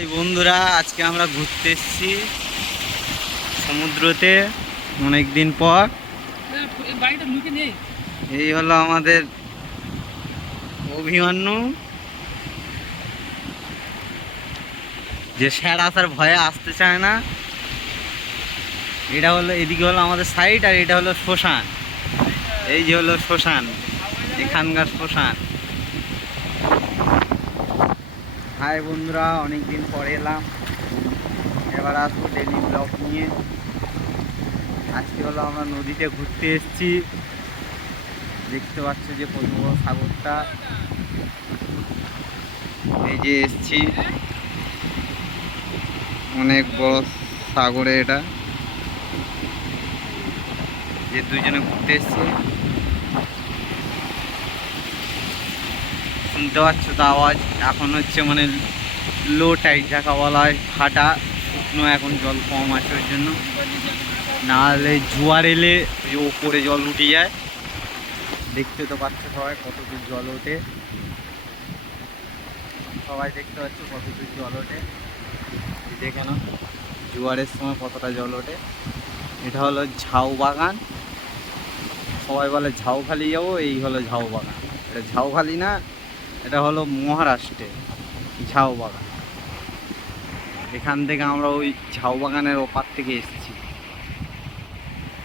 এই বন্ধুরা, আজকে আমরা ঘুরতে এসেছি সমুদ্রতে অনেক দিন পর। এই হলো আমাদের অভিমান্যু, যে স্যার আসার ভয়ে আসতে চায় না। এটা হলো, এদিকে হলো আমাদের সাইড, আর এটা হলো শ্মশান। এই যে হলো শ্মশান, এখানকার শ্মশান। হাই বন্ধুরা, অনেকদিন পরে এলাম। এবার আসবো ডেলি ব্লগ নিয়ে। আজকে হলো আমরা নদীতে ঘুরতে এসেছি। দেখতে পাচ্ছ যে কত বড় সাগরটা। এই যে এসছি, অনেক বড় সাগরে এটা, যে দুজনে ঘুরতে এসছি। শুনতে পাচ্ছ তো আওয়াজ। এখন হচ্ছে মানে লো টাইড, যাকে বলা হয় ফাটা শুকনো। এখন জল কম আছে ওই জন্য, নাহলে জোয়ার এলে ওই ওপরে জল উঠে যায়। দেখতে তো পাচ্ছ সবাই কত দূর জল ওঠে। সবাই দেখতে পাচ্ছ কত দূর জল ওঠে। দেখে না জোয়ারের সময় কতটা জল ওঠে। এটা হলো ঝাউ বাগান। সবাই বলে ঝাউখালি যাবো, এই হলো ঝাউ বাগান। এটা ঝাউখালি না, এটা হলো মহারাষ্ট্রে ঝাউ বাগান। এখান থেকে আমরা ওই ঝাউ বাগানের ওপার থেকে এসেছি।